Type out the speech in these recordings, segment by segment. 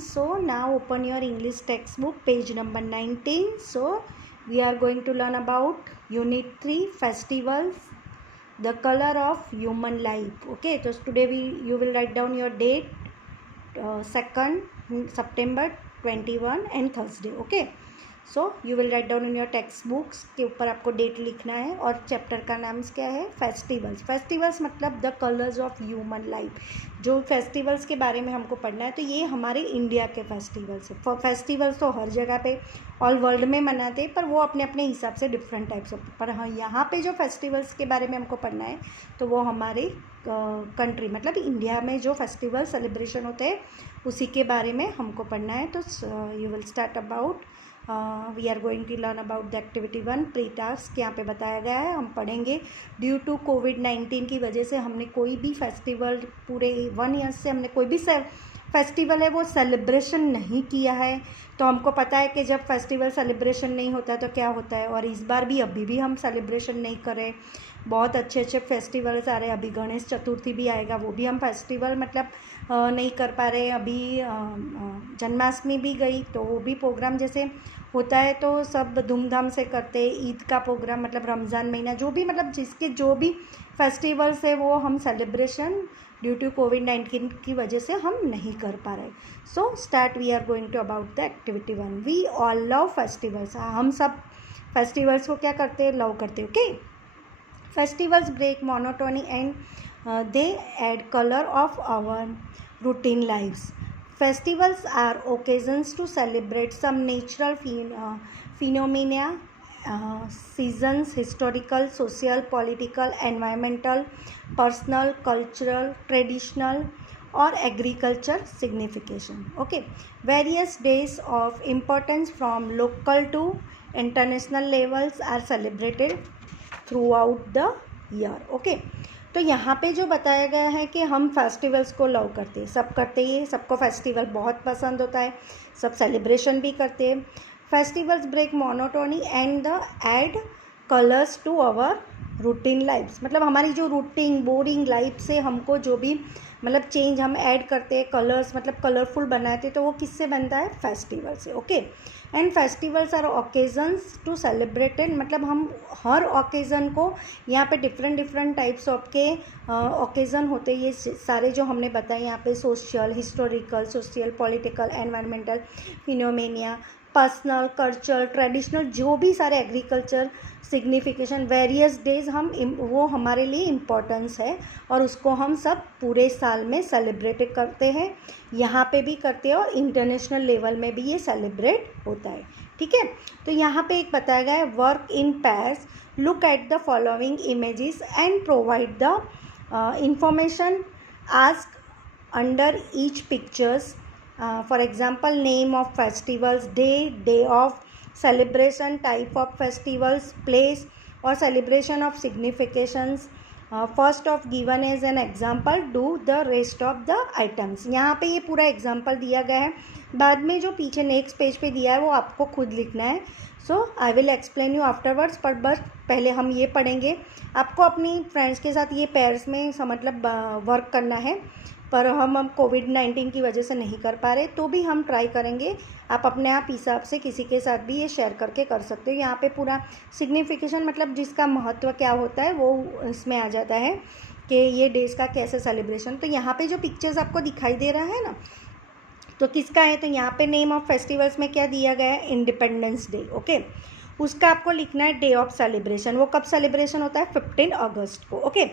So now open your English textbook, page number 19. So we are going to learn about Unit 3, Festivals, the color of human life. Okay, so today you will write down your date, 2nd September 21 and Thursday. Okay, so you will write down in your text books के ऊपर आपको date लिखना है और chapter का नाम क्या है, फेस्टिवल्स. फेस्टिवल्स मतलब the colours of human life. जो फेस्टिवल्स के बारे में हमको पढ़ना है तो ये हमारे इंडिया के फेस्टिवल्स है. फेस्टिवल्स तो हर जगह पे ऑल वर्ल्ड में मनाते हैं पर वो अपने अपने हिसाब से डिफरेंट टाइप्स ऑफ. पर हाँ, यहाँ पे जो फेस्टिवल्स के बारे में हमको पढ़ना है तो वो हमारे कंट्री मतलब इंडिया में जो फेस्टिवल सेलिब्रेशन होते हैं उसी के बारे में हमको पढ़ना है. तो you will start about we are going to learn about the activity 1 pre task. यहाँ पे बताया गया है, हम पढ़ेंगे ड्यू टू कोविड-19 की वजह से हमने कोई भी फेस्टिवल पूरे 1 ईयर से हमने कोई भी फेस्टिवल है वो सेलिब्रेशन नहीं किया है. तो हमको पता है कि जब फेस्टिवल सेलिब्रेशन नहीं होता है तो क्या होता है, और इस बार भी अभी भी हम सेलिब्रेशन नहीं करें. बहुत अच्छे अच्छे फेस्टिवल्स आ रहे हैं. अभी गणेश चतुर्थी भी आएगा, वो भी हम फेस्टिवल मतलब नहीं कर पा रहे. अभी जन्माष्टमी भी गई तो वो भी प्रोग्राम जैसे होता है तो सब धूमधाम से करते हैं. ईद का प्रोग्राम मतलब रमज़ान महीना जो भी मतलब जिसके जो भी फेस्टिवल्स है वो हम सेलिब्रेशन ड्यू टू कोविड-19 की वजह से हम नहीं कर पा रहे. So start we are going to about the activity 1. We all love festivals. हम सब फेस्टिवल्स को क्या करते हैं, लव करते हैं. Okay, festivals break monotony and they add colour of our routine lives. Festivals are occasions to celebrate some natural phenomena, seasons, historical, social, political, environmental, personal, cultural, traditional or agriculture signification. Okay, various days of importance from local to international levels are celebrated throughout the year. Okay, तो यहाँ पे जो बताया गया है कि हम festivals को लव करते हैं, सब करते हैं, सबको फेस्टिवल बहुत पसंद होता है, सब सेलिब्रेशन भी करते हैं. Festivals break monotony and the add colours to our routine lifes. मतलब हमारी जो रूटीन बोरिंग लाइफ से हमको जो भी मतलब चेंज हम ऐड करते हैं, कलर्स मतलब कलरफुल बनाते हैं, तो वो किससे बनता है, फेस्टिवल से. Okay, and festivals are occasions to celebrated. मतलब हम हर ओकेज़न को यहाँ पे डिफरेंट टाइप्स ऑफ के ओकेज़न होते हैं. ये सारे जो हमने बताए यहाँ पे social, historical, social, political, environmental, phenomena, personal, cultural, traditional, जो भी सारे एग्रीकल्चर सिग्निफिकेशन, वेरियस डेज हम वो हमारे लिए इम्पोर्टेंस है और उसको हम सब पूरे साल में सेलिब्रेट करते हैं. यहाँ पे भी करते हैं और इंटरनेशनल लेवल में भी ये सेलिब्रेट होता है. ठीक है, तो यहाँ पे एक बताया गया है, work in pairs, look at the following images and provide the information ask under each pictures. For example, name of festivals, day of celebration, type of festivals, place or celebration of significations. First of given as an example, do the rest of the items. यहाँ पे ये पूरा example दिया गया है, बाद में जो पीछे नेक्स्ट पेज पे दिया है वो आपको खुद लिखना है. So I will explain you afterwards, पर बस पहले हम ये पढ़ेंगे. आपको अपनी फ्रेंड्स के साथ ये पेयर्स में मतलब वर्क करना है, पर हम कोविड-19 की वजह से नहीं कर पा रहे, तो भी हम ट्राई करेंगे. आप अपने आप हिसाब से किसी के साथ भी ये शेयर करके कर सकते हो. यहाँ पे पूरा सिग्निफिकेशन मतलब जिसका महत्व क्या होता है वो इसमें आ जाता है कि ये डेज का कैसे सेलिब्रेशन. तो यहाँ पे जो पिक्चर्स आपको दिखाई दे रहा है ना, तो किसका है, तो यहाँ पे नेम ऑफ फेस्टिवल्स में क्या दिया गया है, इंडिपेंडेंस डे. ओके, उसका आपको लिखना है डे ऑफ सेलिब्रेशन. वो कब सेलिब्रेशन होता है, 15 अगस्त को. Okay,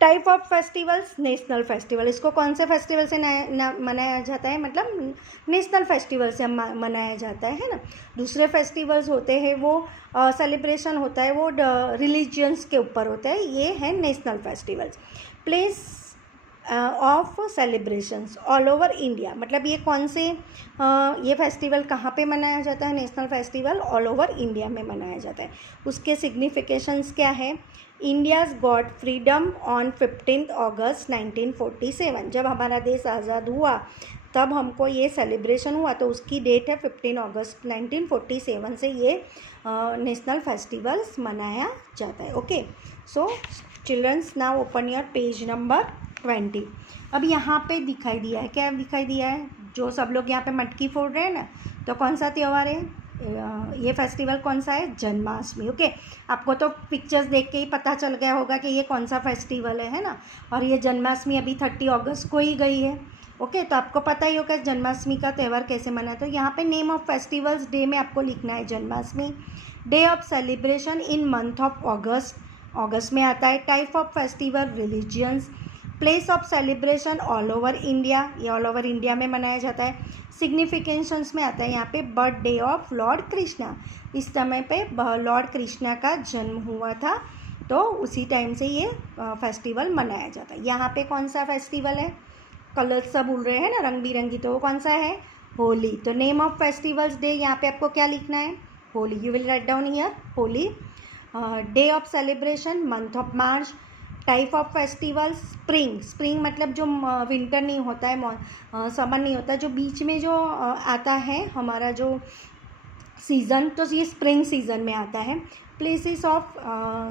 type of festivals, national festival. इसको कौन से फेस्टिवल से मनाया जाता है, मतलब नेशनल फेस्टिवल से मनाया जाता है ना. दूसरे फेस्टिवल्स होते हैं वो सेलिब्रेशन होता है वो रिलीजियंस के ऊपर होता है, ये है national festivals. Place of celebrations all over India. मतलब ये कौन से ये फेस्टिवल कहाँ पे मनाया जाता है, national festival all over India में मनाया जाता है. उसके सिग्निफिकेशंस क्या है, इंडियाज़ गॉट फ्रीडम ऑन 15 अगस्त 1947. जब हमारा देश आज़ाद हुआ तब हमको ये सेलिब्रेशन हुआ, तो उसकी डेट है 15 अगस्त 1947 से ये नेशनल फेस्टिवल्स मनाया जाता है. Okay, so childrens now open your page number 20. अब यहाँ पे दिखाई दिया है, क्या दिखाई दिया है, जो सब लोग यहाँ पे मटकी फोड़ रहे हैं ना, तो कौन सा त्यौहार है, ये फेस्टिवल कौन सा है, जन्माष्टमी। ओके, आपको तो पिक्चर्स देख के ही पता चल गया होगा कि ये कौन सा फेस्टिवल है ना। और ये जन्माष्टमी अभी 30 अगस्त को ही गई है। ओके, तो आपको पता ही होगा जन्माष्टमी का त्यौहार कैसे मनाते। तो यहाँ पे नेम ऑफ फेस्टिवल्स डे में आपको लिखना है Janmashtami. Day of celebration in month of August, अगस्त में आता है। Type of festival religions. Place of celebration all over India, ये ऑल ओवर इंडिया में मनाया जाता है। सिग्निफिकेशंस में आता है यहाँ पे बर्थडे ऑफ लॉर्ड कृष्णा, इस समय पे लॉर्ड कृष्णा का जन्म हुआ था, तो उसी टाइम से ये फेस्टिवल मनाया जाता है। यहाँ पे कौन सा फेस्टिवल है, कलर्स सब उड़ रहे हैं ना रंग बिरंगी, तो वो कौन सा है, होली। तो नेम ऑफ फेस्टिवल्स डे यहाँ पे आपको क्या लिखना है, Holi. You will write down here Holi. Day of celebration month of March. Type of festival spring, spring मतलब जो विंटर नहीं होता है, समर नहीं होता, जो बीच में जो आता है हमारा जो सीज़न, तो ये स्प्रिंग सीज़न में आता है। Places of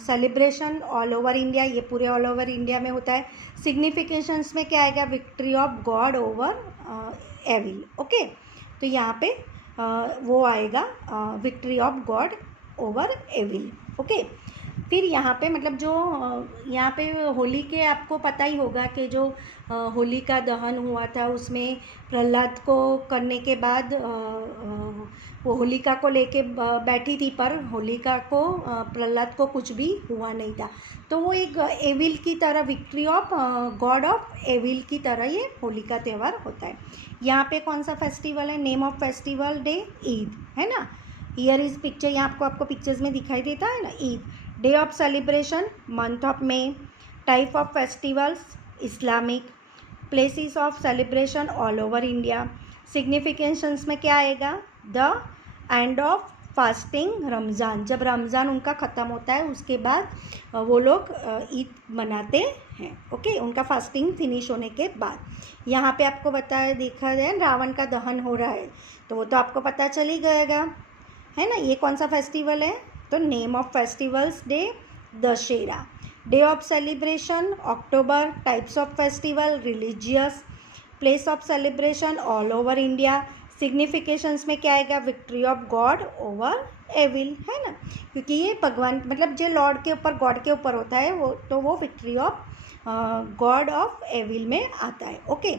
celebration all over India, ये पूरे ऑल ओवर इंडिया में होता है। सिग्निफिकेशंस में क्या आएगा, victory of God over evil. Okay, तो यहाँ पे वो आएगा victory of God over evil. Okay, फिर यहाँ पे मतलब जो यहाँ पे होली के आपको पता ही होगा कि जो होली का दहन हुआ था, उसमें प्रहलाद को करने के बाद वो होलिका को लेके बैठी थी, पर होलिका को प्रहलाद को कुछ भी हुआ नहीं था, तो वो एक एविल की तरह, victory of God of evil की तरह ये होली का त्यौहार होता है। यहाँ पे कौन सा फेस्टिवल है, name of festival day Eid है ना। हियर इज पिक्चर, यहाँ आपको पिक्चर्स में दिखाई देता है ना, Eid. Day of celebration month of May. Type of festivals Islamic. Places of celebration all over India. Significations में क्या आएगा, the end of fasting Ramzan, जब रमज़ान उनका ख़त्म होता है उसके बाद वो लोग ईद मनाते हैं। ओके, उनका फास्टिंग फिनिश होने के बाद। यहाँ पे आपको बताया, देखा जाए रावण का दहन हो रहा है, तो वो तो आपको पता चल ही गएगा है ना। ये कौन सा फेस्टिवल है, तो name of festivals day Dussehra. Day of celebration October. Types of festival religious. Place of celebration all over India. Significations में क्या आएगा, victory of God over evil है ना, क्योंकि ये भगवान मतलब जो लॉर्ड के ऊपर, गॉड के ऊपर होता है वो, तो वो victory of God of evil में आता है। ओके,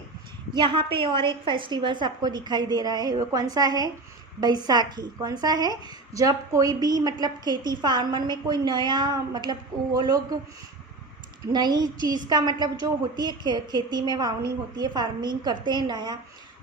यहाँ पे और एक फेस्टिवल्स आपको दिखाई दे रहा है, वो कौन सा है, बैसाखी। कौन सा है, जब कोई भी मतलब खेती फार्मर में कोई नया मतलब वो लोग नई चीज़ का मतलब जो होती है खेती में वावनी होती है, फार्मिंग करते हैं नया,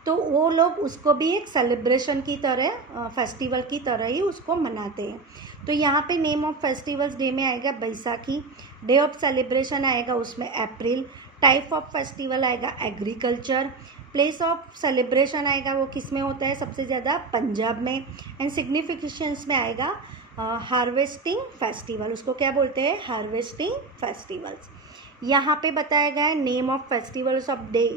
तो वो लोग उसको भी एक सेलिब्रेशन की तरह, फेस्टिवल की तरह ही उसको मनाते हैं। तो यहाँ पे नेम ऑफ फेस्टिवल्स डे में आएगा बैसाखी। डे ऑफ सेलिब्रेशन आएगा उसमें अप्रैल। टाइप ऑफ फेस्टिवल आएगा एग्रीकल्चर। प्लेस ऑफ सेलिब्रेशन आएगा वो किस में होता है, सबसे ज़्यादा पंजाब में। एंड सिग्निफिकेशंस में आएगा हार्वेस्टिंग फेस्टिवल, उसको क्या बोलते हैं, हार्वेस्टिंग फेस्टिवल्स। यहाँ पे बताया गया है name of festivals of day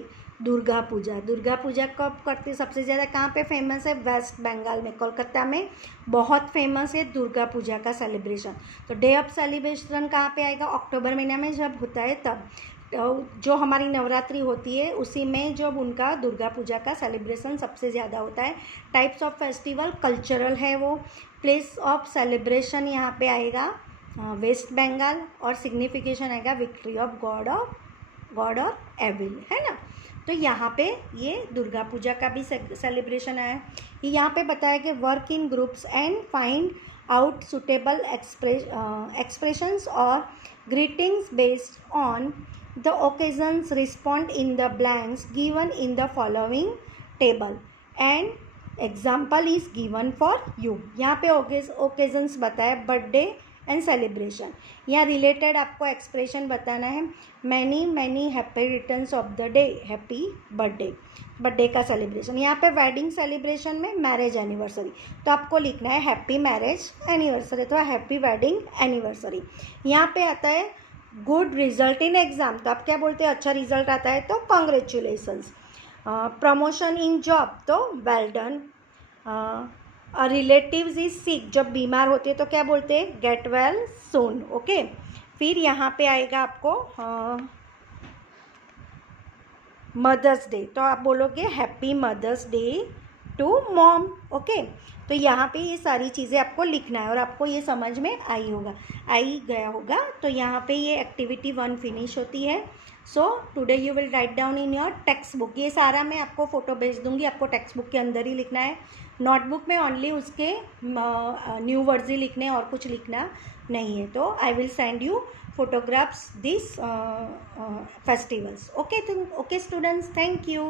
Durga Puja. Durga Puja कब करते, सबसे ज़्यादा कहाँ पे फेमस है, वेस्ट बंगाल में, कोलकाता में बहुत फेमस है दुर्गा पूजा का सेलिब्रेशन। तो डे ऑफ सेलिब्रेशन कहाँ पे आएगा, अक्टूबर महीना में जब होता है तब, जो हमारी नवरात्रि होती है उसी में जब उनका दुर्गा पूजा का सेलिब्रेशन सबसे ज़्यादा होता है। टाइप्स ऑफ फेस्टिवल कल्चरल है वो। प्लेस ऑफ सेलिब्रेशन यहाँ पे आएगा वेस्ट बंगाल, और सिग्निफिकेशन आएगा विक्ट्री ऑफ गॉड और एविल है ना। तो यहाँ पे ये दुर्गा पूजा का भी सेलिब्रेशन आया है। यहाँ पे बताया कि work in groups and find out suitable expressions और greetings based on the occasions, respond in the blanks given in the following table and example is given for you। यहाँ पे occasions बताया, बर्थडे एंड सेलिब्रेशन। यहाँ related आपको expression बताना है, many happy returns of the day, happy birthday, birthday का celebration. यहाँ पे वेडिंग सेलिब्रेशन में मैरिज एनिवर्सरी, तो आपको लिखना है हैप्पी मैरिज एनिवर्सरी, तो हैप्पी वेडिंग एनिवर्सरी। यहाँ पे आता है गुड रिजल्ट इन एग्ज़ाम, तो आप क्या बोलते हैं, अच्छा रिजल्ट आता है तो कॉन्ग्रेचुलेसन्स। प्रमोशन इन जॉब तो well done. Relatives is sick, जब बीमार होते हैं तो क्या बोलते हैं, गेट वेल सून। ओके, फिर यहाँ पे आएगा आपको मदर्स डे, तो आप बोलोगे happy mother's day to mom. Okay, तो यहाँ पे ये सारी चीज़ें आपको लिखना है और आपको ये समझ में आई गया होगा। तो यहाँ पे ये एक्टिविटी 1 फिनिश होती है। So today you will write down in your text book. ये सारा मैं आपको फ़ोटो भेज दूँगी, आपको टेक्स्ट बुक के अंदर ही लिखना है। नोटबुक में ओनली उसके न्यू वर्ड्स ही लिखने हैं और कुछ लिखना नहीं है। तो I will send you photographs these festivals. Okay, okay students, thank you.